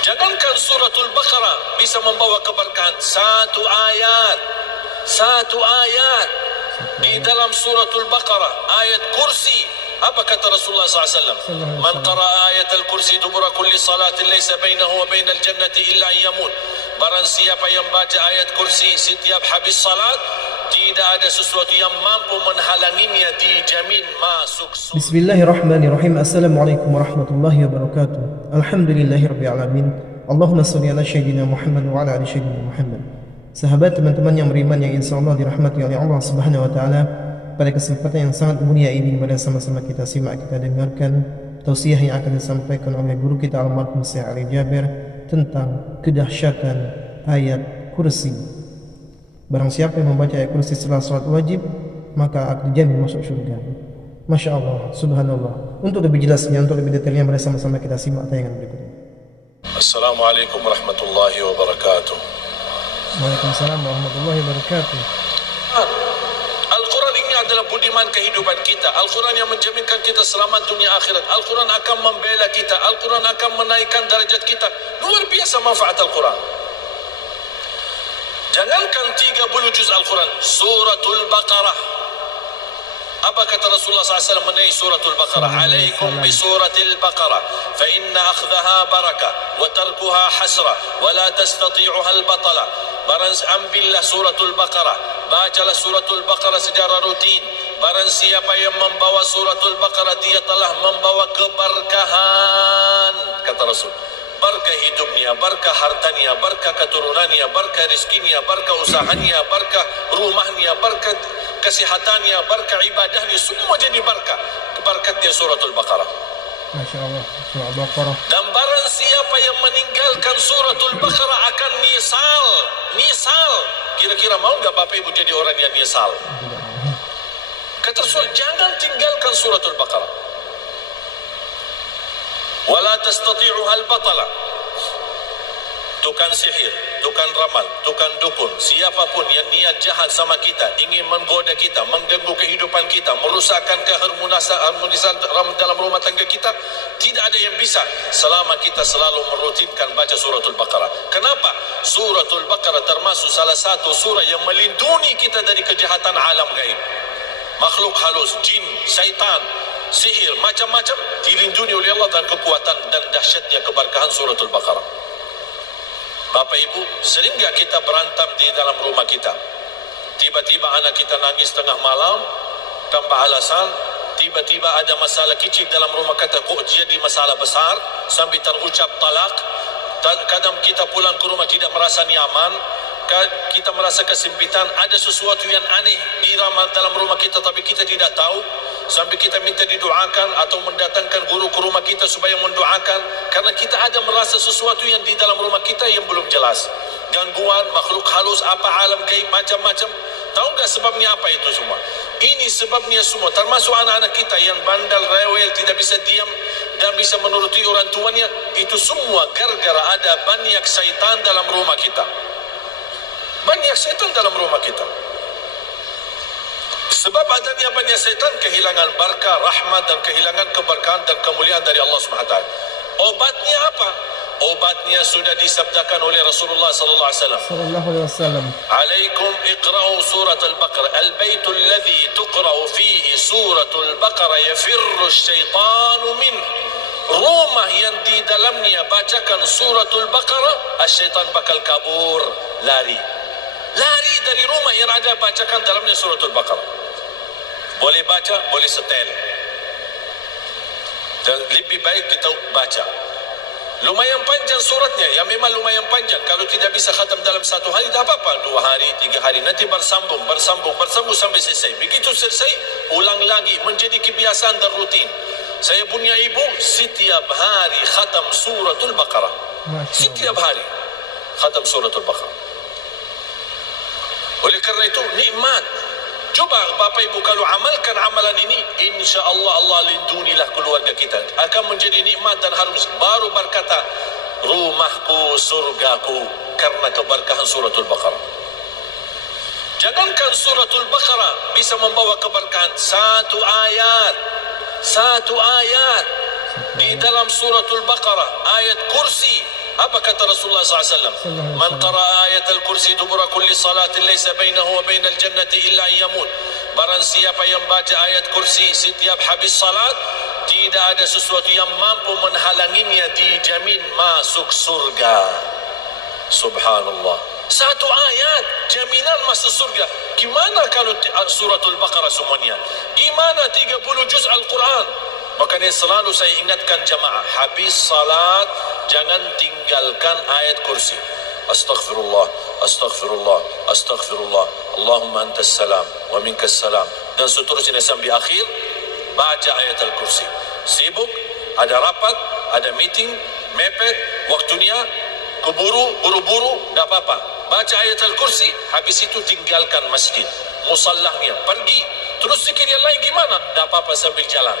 Jangankan suratul Baqarah bisa membawa keberkahan. Satu ayat di dalam suratul Baqarah, ayat kursi. Apa kata Rasulullah SAW? Man qara'a ayat al-kursi dubura kulli salatin laysa bainahu wa bainal jannati illa yamut. Barang siapa yang baca ayat kursi setiap habis salat, tidak ada sesuatu yang mampu menghalanginya, dijamin masuk surga. Bismillahirrahmanirrahim. Assalamualaikum warahmatullahi wabarakatuh. Alhamdulillahirabbil alamin. Allahumma shalli ala sayyidina Muhammad wa ala ali sayyidina Muhammad. Sahabat, teman-teman yang beriman yang insyaallah dirahmati oleh Allah Subhanahu wa taala, pada kesempatan yang sangat mulia ini, mari sama-sama kita simak, kita dengarkan tausiah yang akan disampaikan oleh guru kita almarhum Syekh Ali Jabir tentang kedahsyatan ayat kursi. Barang siapa yang membaca ayat kursi setelah salat wajib, maka akan dijamin masuk surga. Masya Allah, subhanallah. Untuk lebih jelasnya, untuk lebih detailnya, mari sama-sama kita simak tayangan berikut ini. Assalamualaikum warahmatullahi wabarakatuh. Waalaikumsalam warahmatullahi wabarakatuh. Al-Quran ini adalah budiman kehidupan kita. Al-Quran yang menjaminkan kita selamat dunia akhirat. Al-Quran akan membela kita. Al-Quran akan menaikkan derajat kita. Luar biasa manfaat Al-Quran. Jangankan 30 juz Al-Quran, suratul Baqarah. Apa kata Rasulullah SAW mengenai suratul Baqarah? Alaikum bi suratil Baqarah, fa inna akhdaha barakah wa tarkuha hasrah wa la tastati'uha al-batala. Barang ambillah suratul Baqarah, bacalah suratul Baqarah secara rutin. Barang siapa yang membawa suratul Baqarah, dia telah membawa keberkahan, kata Rasul. Barkah hidupnya, barkah hartanya, barkah keturunannya, barkah rizkinya, barkah usahanya, barkah rumahnya, barkah kesihatannya, barkah ibadahnya, semua jadi barkah. Berkatnya suratul Baqarah. Masya Allah, surah Al-Baqarah. Dan barang siapa yang meninggalkan suratul Baqarah akan nyesal. Kira-kira mau nggak Bapak Ibu jadi orang yang nyesal? Kata Rasul, jangan tinggalkan suratul Baqarah. Wala tastati'uha al-batala. Tukang sihir, tukang ramal, tukang dukun, siapapun yang niat jahat sama kita, ingin menggoda kita, mengganggu kehidupan kita, merusakkan keharmonisan dalam rumah tangga kita, tidak ada yang bisa selama kita selalu merutinkan baca suratul Baqarah. Kenapa? Suratul Baqarah termasuk salah satu surah yang melindungi kita dari kejahatan alam gaib. Makhluk halus, jin, syaitan, sihir, macam-macam dilindungi oleh Allah, dan kekuatan dan dahsyatnya keberkahan suratul Baqarah. Bapak Ibu, sering gak kita berantem di dalam rumah kita? Tiba-tiba anak kita nangis tengah malam tanpa alasan. Tiba-tiba ada masalah kecil dalam rumah kita, kok jadi masalah besar sampai terucap talak. Kadang kita pulang ke rumah tidak merasa nyaman, kita merasa kesempitan, ada sesuatu yang aneh di dalam rumah kita tapi kita tidak tahu, sampai kita minta didoakan atau mendatangkan guru ke rumah kita supaya mendoakan, karena kita ada merasa sesuatu yang di dalam rumah kita yang belum jelas, gangguan, makhluk halus, apa alam gaib, macam-macam. Tahu nggak sebabnya apa itu semua? Ini sebabnya semua, termasuk anak-anak kita yang bandel, rewel, tidak bisa diam dan bisa menuruti orang tuanya. Itu semua gara-gara ada banyak syaitan dalam rumah kita. Banyak syaitan dalam rumah kita. Sebab adanya banyak syaitan, kehilangan barakah, rahmat, dan kehilangan keberkahan dan kemuliaan dari Allah SWT. Obatnya apa? Obatnya sudah disabdakan oleh Rasulullah SAW. Alaikum iqra'u surat al-Baqarah. Al-baytul ladhi tuqra'u fihi suratul Baqarah yafirru syaitanu min. Rumah yang di dalamnya bacakan suratul Baqarah, syaitan bakal kabur, lari dari rumah yang ada bacakan dalamnya suratul Baqarah. Boleh baca, boleh setel, dan lebih baik kita baca. Lumayan panjang suratnya, ya memang lumayan panjang. Kalau tidak bisa khatam dalam satu hari, tak apa-apa, 2 hari, 3 hari, nanti bersambung sampai selesai. Begitu selesai, ulang lagi, menjadi kebiasaan dan rutin. Saya punya ibu setiap hari khatam suratul Baqarah. Setiap hari khatam suratul Baqarah. Oleh karena itu nikmat. Coba Bapak Ibu kalau amalkan amalan ini, insya Allah Allah lindungilah keluarga kita. Akan menjadi nikmat dan harum. Baru berkata, rumahku surgaku, karena keberkahan suratul Baqarah. Jangankan suratul Baqarah bisa membawa keberkahan, satu ayat di dalam suratul Baqarah, ayat kursi. Apa kata Rasulullah SAW? Man qara'a ayatul kursi dubura kulli salatin laysa bainahu wa bainal jannati illa an yamut. Barang siapa yang baca ayat kursi setiap habis salat, tidak ada sesuatu yang mampu menghalanginya, dijamin masuk surga. Subhanallah. Satu ayat jaminan masuk surga. Gimana kalau suratul Baqarah semuanya? Gimana 30 juz Al-Quran? Makanya selalu saya ingatkan jamaah, habis salat jangan tinggalkan ayat kursi. Astaghfirullah, astaghfirullah, astaghfirullah. Allahumma antas salam wa minkas salam. Dan seterusnya sampai akhir baca ayat Al-Kursi. Sibuk, ada rapat, ada meeting, mepet, waktunya buru-buru, tak apa-apa. Baca ayat Al-Kursi, habis itu tinggalkan masjid, musallahnya, pergi. Terus zikir yang lain gimana? Tak apa-apa, sambil jalan.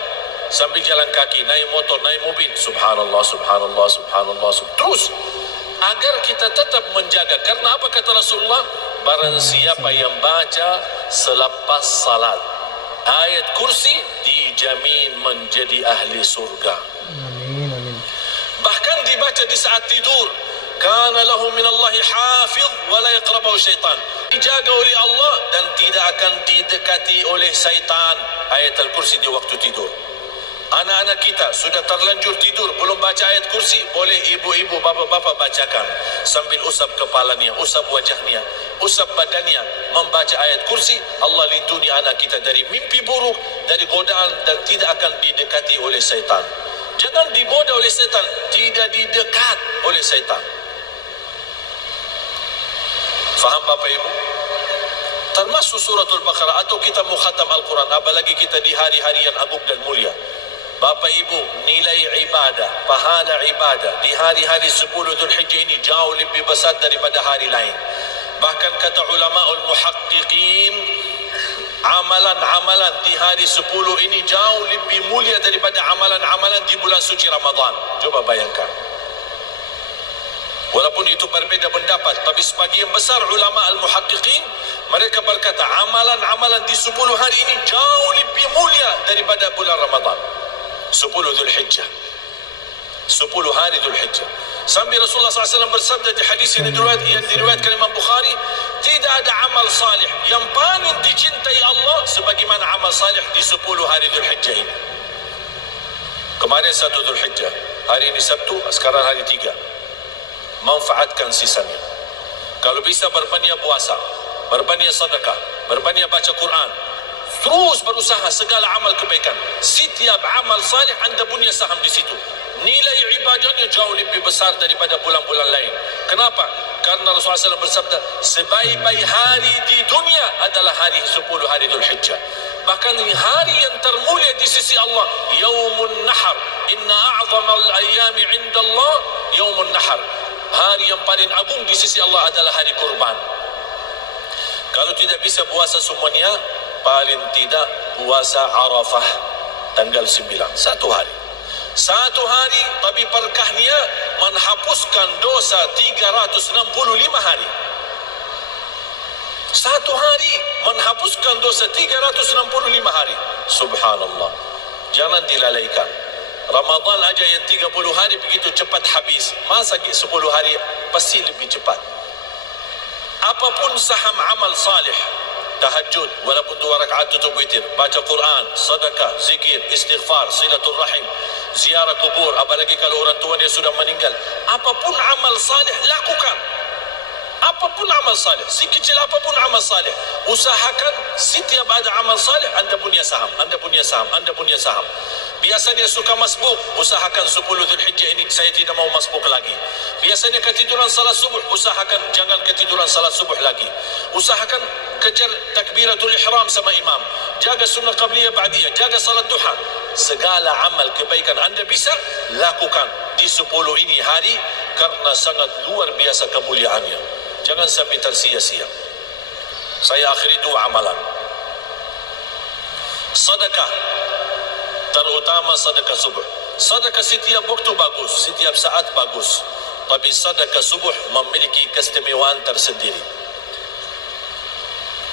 Sambil jalan kaki, naik motor, naik mobil. Subhanallah, subhanallah, subhanallah. Terus, agar kita tetap menjaga. Karena apa kata Rasulullah? Barang siapa yang baca selepas salat ayat kursi, dijamin menjadi ahli surga. Amin, amin. Bahkan dibaca di saat tidur. Kana lahu minallahi hafiz wa la yaqrabahu syaitan. Dijaga oleh Allah dan tidak akan didekati oleh syaitan. Ayat Al-Kursi di waktu tidur. Anak-anak kita sudah terlanjur tidur, belum baca ayat kursi, boleh ibu-ibu, bapa-bapa bacakan. Sambil usap kepalanya, usap wajahnya, usap badannya, membaca ayat kursi. Allah lindungi anak kita dari mimpi buruk, dari godaan, dan tidak akan didekati oleh syaitan. Jangan digoda oleh syaitan, tidak didekat oleh syaitan. Faham Bapak Ibu? Termasuk suratul Baqarah, atau kita mukhatam Al-Quran, apalagi kita di hari-hari yang agung dan mulia. Bapak Ibu, nilai ibadah, pahala ibadah di hari-hari 10 Dzulhijjah ini jauh lebih besar daripada hari lain. Bahkan kata ulamaul muhaqqiqin, amalan-amalan di hari 10 ini jauh lebih mulia daripada amalan-amalan di bulan suci Ramadan. Coba bayangkan. Walaupun itu berbeza pendapat, tapi sebagian besar ulama al-muhaqqiqin mereka berkata amalan-amalan di 10 hari ini jauh lebih mulia daripada bulan Ramadan. 10 Dzulhijjah, 10 hari Dzulhijjah. Sampai Rasulullah SAW bersabda di hadis yang diriwayatkan Imam Bukhari, tidak ada amal salih yang paling dicintai Allah sebagaimana amal salih di 10 hari Dzulhijjah ini. Kemarin 1 Dzulhijjah, hari ini Sabtu, sekarang hari 3. Manfaatkan sisanya. Kalau bisa berbanyak puasa, berbanyak sedekah, berbanyak baca Quran, terus berusaha segala amal kebaikan. Setiap amal salih anda punya saham di situ. Nilai ibadahnya jauh lebih besar daripada bulan-bulan lain. Kenapa? Karena Rasulullah SAW bersabda, sebaik-baik hari di dunia adalah hari 10 hari Dzulhijjah. Bahkan hari yang termulia di sisi Allah, Yaumun Nahar. Inna a'zamal ayyami indallah Yaumun Nahar. Hari yang paling agung di sisi Allah adalah hari kurban. Kalau tidak bisa puasa semuanya, paling tidak puasa Arafah tanggal 9, 1 hari. 1 hari, tapi berkahnya menghapuskan dosa 365 hari. 1 hari menghapuskan dosa 365 hari. Subhanallah. Jangan dilalaikan. Ramadan aja yang 30 hari begitu cepat habis. Masa 10 hari pasti lebih cepat. Apapun saham amal salih, tahajud, walaupun 2 rakaat tutup witir, baca Quran, sedekah, zikir, istighfar, silaturrahim, ziarah kubur, apalagi kalau orang tuanya sudah meninggal. Apapun amal salih lakukan. Apapun amal salih, sekecil apapun amal salih, usahakan setiap ada amal salih anda punya saham, anda punya saham, anda punya saham. Biasanya suka masbuk, usahakan 10 Dzulhijjah ini saya tidak mau masbuk lagi. Biasanya ketiduran salat subuh, usahakan jangan ketiduran salat subuh lagi. Usahakan kejar takbiratul ihram sama imam. Jaga sunnah qabliyah ba'diyah, jaga salat duha. Segala amal kebaikan anda bisa lakukan di 10 ini hari karena sangat luar biasa kemuliaannya. Jangan sampai tersia-sia. Saya akhiri 2 amalan. Sedekah, terutama sedekah subuh. Sedekah setiap waktu bagus, setiap saat bagus. Tapi sedekah subuh memiliki keistimewaan tersendiri.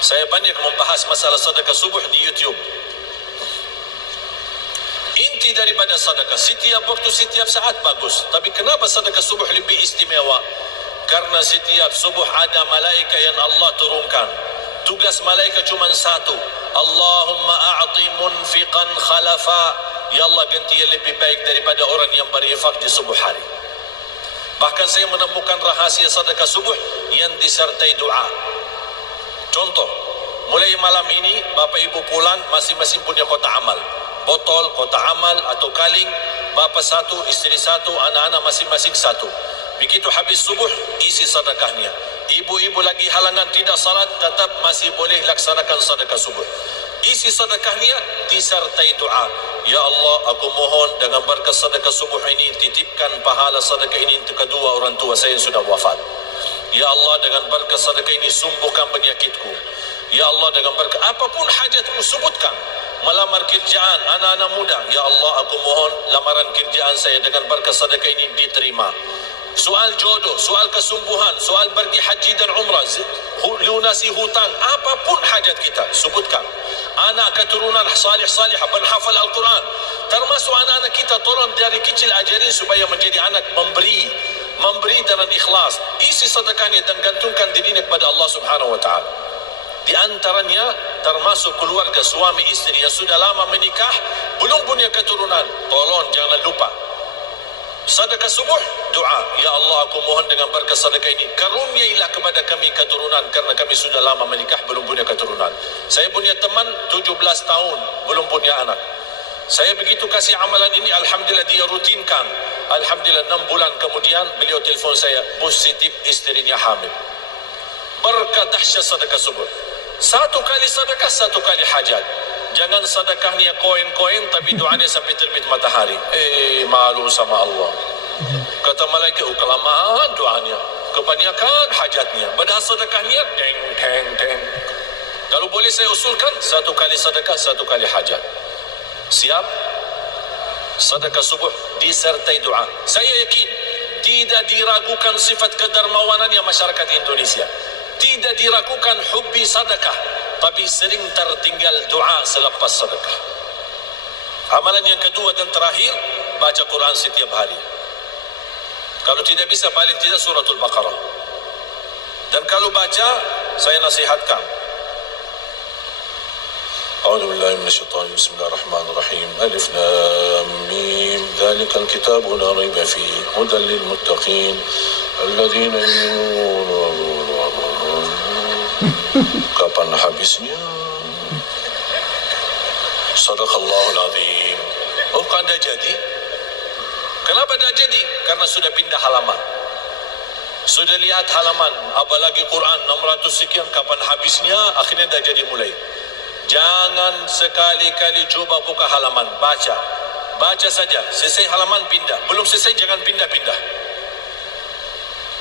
Saya banyak membahas masalah sedekah subuh di YouTube. Inti daripada sedekah, setiap waktu, setiap saat bagus. Tapi kenapa sedekah subuh lebih istimewa? Karena setiap subuh ada malaikat yang Allah turunkan. Tugas malaikat cuma satu. Allahumma a'ti munfiqan khalafa. Ya Allah, ganti yang lebih baik daripada orang yang berinfak di subuh hari. Bahkan saya menemukan rahasia sedekah subuh yang disertai doa. Contoh, mulai malam ini Bapak Ibu pulang masing-masing punya kotak amal. Botol, kotak amal atau kaling, bapa satu, istri satu, anak-anak masing-masing satu. Begitu habis subuh, isi sedekahnya. Ibu-ibu lagi halangan tidak salat, tetap masih boleh laksanakan sedekah subuh. Isi sedekahnya disertai doa. Ya Allah, aku mohon dengan berkat sedekah subuh ini, titipkan pahala sedekah ini untuk kedua orang tua saya yang sudah wafat. Ya Allah, dengan berkat sedekah ini sembuhkan penyakitku. Ya Allah, dengan berkat apapun hajatmu sebutkan. Melamar kerjaan anak-anak muda, ya Allah, aku mohon lamaran kerjaan saya dengan berkat sedekah ini diterima. Soal jodoh, soal kesembuhan, soal pergi haji dan umrah, lunasi hutang, apapun hajat kita sebutkan. Anak keturunan salih-salih penghafal Al-Quran, termasuk anak-anak kita, tolong dari kecil ajarin supaya menjadi anak memberi dengan ikhlas. Isi sedekahnya dan gantungkan dirinya kepada Allah Subhanahu wa taala. Di antaranya termasuk keluarga suami istri yang sudah lama menikah belum punya keturunan, tolong jangan lupa sedekah subuh, doa. Ya Allah, aku mohon dengan berkat sedekah ini karuniailah kepada kami keturunan, karena kami sudah lama menikah belum punya keturunan. Saya punya teman 17 tahun belum punya anak. Saya begitu kasih amalan ini, alhamdulillah dia rutinkan. Alhamdulillah 6 bulan kemudian beliau telefon saya, positif istrinya hamil. Berkat dahsyat sedekah subuh. Satu kali sedekah, satu kali hajat. Jangan sedekahnya koin-koin tapi doanya sampai terbit matahari. Malu sama Allah. Kata malaikat, kelamaan doanya, kebanyakan hajatnya. Padahal sedekahnya teng. Kalau boleh saya usulkan, satu kali sedekah, satu kali hajat. Siap? Sedekah subuh disertai doa. Saya yakin tidak diragukan sifat kedermawanannya masyarakat Indonesia. Tidak diragukan hubbi sedekah, tapi sering tertinggal doa selepas sedekah. Amalan yang kedua dan terakhir, baca Quran setiap hari. Kalau tidak bisa, paling tidak suratul Baqarah. Dan kalau baca, saya nasihatkan. A'udzu billahi minasyaitonir rajim. Bismillahirrahmanirrahim. Alif lam mim. Dzalikal kitabu la raiba fihi hudan lil muttaqin alladzina yu'minuna. Kapan habisnya? Sadaqallahul azim. Oh, kan dah jadi? Kenapa dah jadi? Karena sudah pindah halaman. Sudah lihat halaman, apalagi Quran 600 sekian, kapan habisnya? Akhirnya dah jadi mulai. Jangan sekali-kali coba buka halaman, baca saja. Selesai halaman pindah, belum selesai jangan pindah-pindah.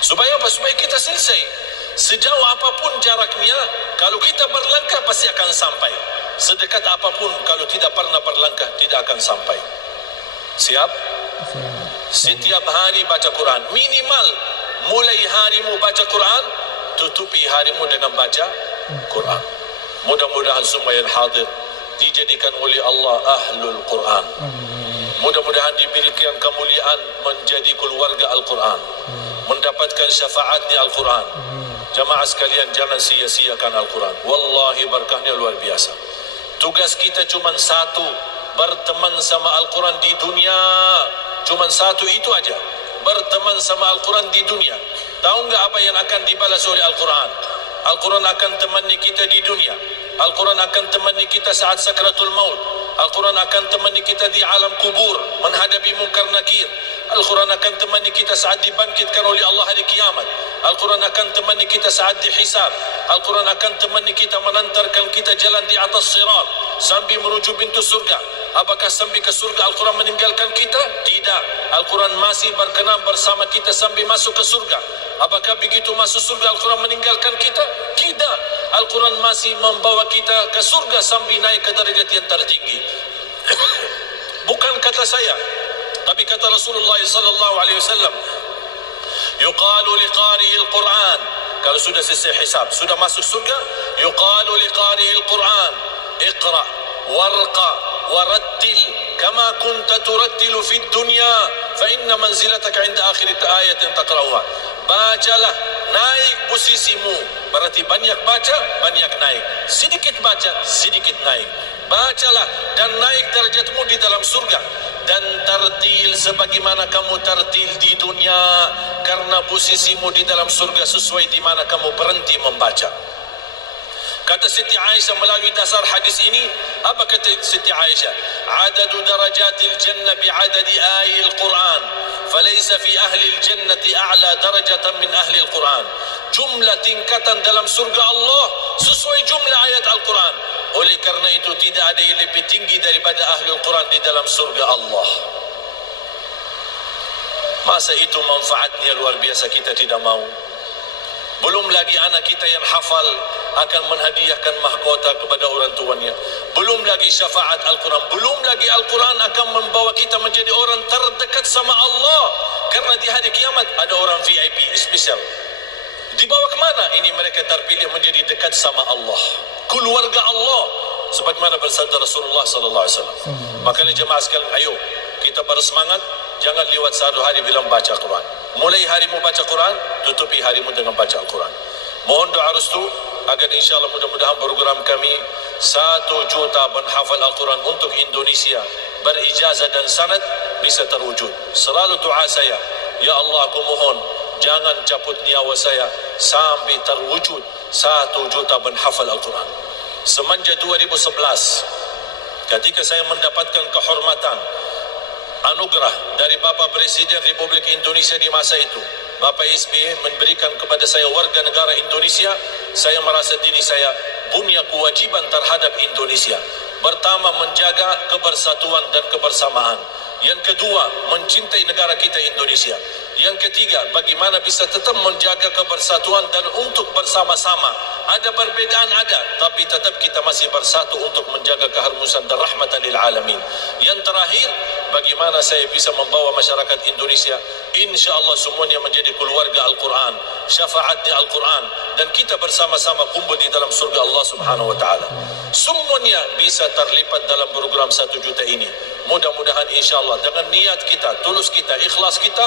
Supaya apa? Supaya kita selesai. Sejauh apapun jaraknya, kalau kita berlangkah pasti akan sampai. Sedekat apapun, kalau tidak pernah berlangkah tidak akan sampai. Siap? Setiap hari baca Quran. Minimal mulai harimu baca Quran, tutupi harimu dengan baca Quran. Mudah-mudahan semua yang hadir dijadikan oleh Allah ahlul Quran. Mudah-mudahan diberikan kemuliaan menjadi keluarga Al-Quran, mendapatkan syafaatnya Al-Quran. Jamaah sekalian, jangan sia-siakan Al-Quran. Wallahi berkahnya luar biasa. Tugas kita cuma satu, berteman sama Al-Quran di dunia. Cuma satu itu aja, berteman sama Al-Quran di dunia. Tahu nggak apa yang akan dibalas oleh Al-Quran? Al-Quran akan temani kita di dunia. Al-Quran akan temani kita saat sakratul maut. Al-Quran akan temani kita di alam kubur menghadapi munkar nakir. Al-Quran akan temani kita saat dibangkitkan oleh Allah hari kiamat. Al-Quran akan temani kita saat dihisab. Al-Quran akan temani kita menantarkan kita jalan di atas sirat sambil menuju pintu surga. Apakah sambil ke surga Al-Quran meninggalkan kita? Tidak. Al-Quran masih berkenan bersama kita sambil masuk ke surga. Apakah begitu masuk surga Al-Quran meninggalkan kita? Tidak. Al-Quran masih membawa kita ke surga sambil naik ke derajat yang tertinggi. Bukan kata saya, tapi kata Rasulullah sallallahu alaihi wasallam, yuqalu liqari'il Quran, kalau sudah selesai hisab, sudah masuk surga, yuqalu liqari'il Quran, iqra warqa warattil kama kunta turattilu fid dunya fa inna manzilataka 'inda akhir ayatin taqra'uha. Bacalah, naik posisimu. Berarti banyak baca, banyak naik. Sedikit baca, sedikit naik. Bacalah dan naik darjatmu di dalam surga. Dan tartil sebagaimana kamu tartil di dunia, karena posisimu di dalam surga sesuai di mana kamu berhenti membaca. Kata Siti Aisyah melalui dasar hadis ini, apa kata Siti Aisyah? Adadu darajatil jannah bi'adadi ayil Quran, falaysa fi ahli al-jannati a'la darajatan min ahli al-Quran. Jumlah tingkatan dalam surga Allah sesuai jumlah ayat Al-Quran. Oleh karena itu tidak ada yang lebih tinggi daripada ahli Al-Quran di dalam surga Allah. Masa itu manfaatnya luar biasa, kita tidak mau. Belum lagi anak kita yang hafal akan menghadiahkan mahkota kepada orang tuanya. Belum lagi syafaat Al-Quran. Belum lagi Al-Quran akan membawa kita menjadi orang terdekat sama Allah. Karena di hari kiamat ada orang VIP spesial. Dibawa ke mana? Ini mereka terpilih menjadi dekat sama Allah, keluarga Allah, sebagaimana bersabda Rasulullah sallallahu alaihi wasallam. Makanya jemaah sekalian, ayo kita bersemangat, jangan lewat satu hari bilang baca Quran. Mulai harimu baca Quran, tutupi harimu dengan baca Al-Quran. Mohon doa restu agar insyaallah mudah-mudahan program kami 1 juta penghafal Al-Quran untuk Indonesia berijazah dan sanad bisa terwujud. Selalu doa saya, ya Allah, aku mohon jangan cabut nyawa saya sampai terwujud 1 juta penghafal Al-Quran. Semenjak 2011, ketika saya mendapatkan kehormatan anugerah dari Bapak Presiden Republik Indonesia di masa itu, Bapak SBY memberikan kepada saya warga negara Indonesia, saya merasa diri saya punya kewajiban terhadap Indonesia. Pertama, menjaga kebersatuan dan kebersamaan. Yang kedua, mencintai negara kita Indonesia. Yang ketiga, bagaimana bisa tetap menjaga kebersatuan dan untuk bersama-sama. Ada perbedaan ada, tapi tetap kita masih bersatu untuk menjaga keharmonisan dan rahmatan lil alamin. Yang terakhir, bagaimana saya bisa membawa masyarakat Indonesia insya-Allah semuanya menjadi keluarga Al-Quran, syafaatnya Al-Quran, dan kita bersama-sama kumpul di dalam surga Allah Subhanahu wa taala. Semuanya bisa terlibat dalam program 1 juta ini. Mudah-mudahan insya-Allah dengan niat kita, tulus kita, ikhlas kita,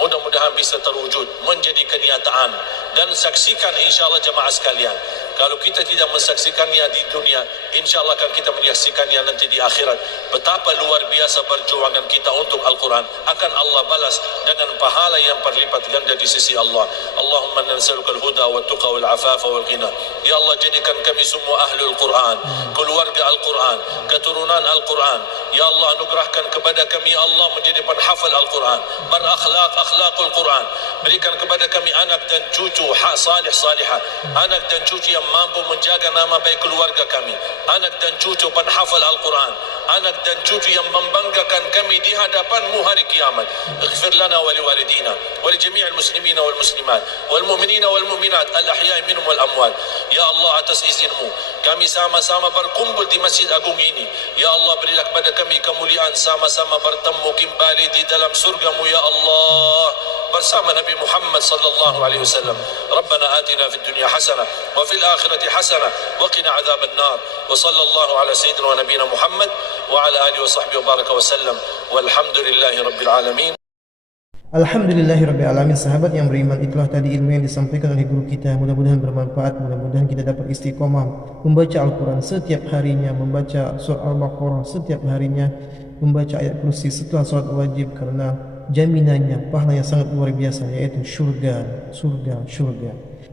mudah-mudahan bisa terwujud menjadi kenyataan. Dan saksikan insya-Allah jemaah sekalian, kalau kita tidak mensaksikannya di dunia, insya-Allah akan kita menyaksikannya nanti di akhirat. Betapa luar biasa perjuangan kita untuk Al-Quran akan Allah balas dengan pahala yang berlipat ganda di sisi Allah. Allahumma nas'aluka al-huda wa tuqa wal afafa wal ghina. Ya Allah, jadikan kami semua ahlul Quran, keluarga Al-Quran, keturunan Al-Quran. Ya Allah, anugerahkan kepada kami ya Allah menjadi penghafal Al-Quran, berakhlak akhlakul Quran. Berikan kepada kami anak dan cucu salih salihah, anak dan cucu yang mampu menjaga nama baik keluarga kami, anak dan cucu penghafal Al-Quran, anak dan cucu yang membanggakan kami di hadapan-Mu hari kiamat. Ighfir lana wa liwalidina wa li jami'il muslimina wal muslimat wal mu'minina wal mu'minat al ahya'i minhum wal amwat. Ya Allah, atas izin-Mu kami sama-sama berkumpul di Masjid Agung ini. Ya Allah, berilah kepada kami kemuliaan sama-sama bertemu kembali di dalam surga-Mu ya Allah bersama Nabi Muhammad sallallahu alaihi wasallam. Rabbana atina fid dunya hasanah wa fil akhirati hasanah wa qina adzaban nar. Wa sallallahu ala sayyidina wa nabiyina Muhammad wa ala alihi wa sahbihi wa baraka wa sallam. Walhamdulillahi rabbil alamin. Alhamdulillahirrabbilalamin. Sahabat yang beriman, itulah tadi ilmu yang disampaikan oleh guru kita. Mudah-mudahan bermanfaat, mudah-mudahan kita dapat istiqomah membaca Al-Quran setiap harinya, membaca surah Al-Baqarah setiap harinya, membaca ayat kursi setelah sholat wajib, karena jaminannya pahala yang sangat luar biasa, yaitu surga.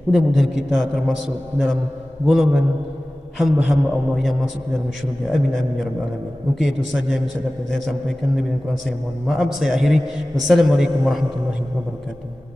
Mudah-mudahan kita termasuk dalam golongan hamba-hamba Allah yang masuk ke dalam syurga. Amin amin ya rabbal alamin. Mungkin itu saja yang bisa dapat saya sampaikan. Lebih kurang saya mohon maaf. Saya akhiri. Wassalamualaikum warahmatullahi wabarakatuh.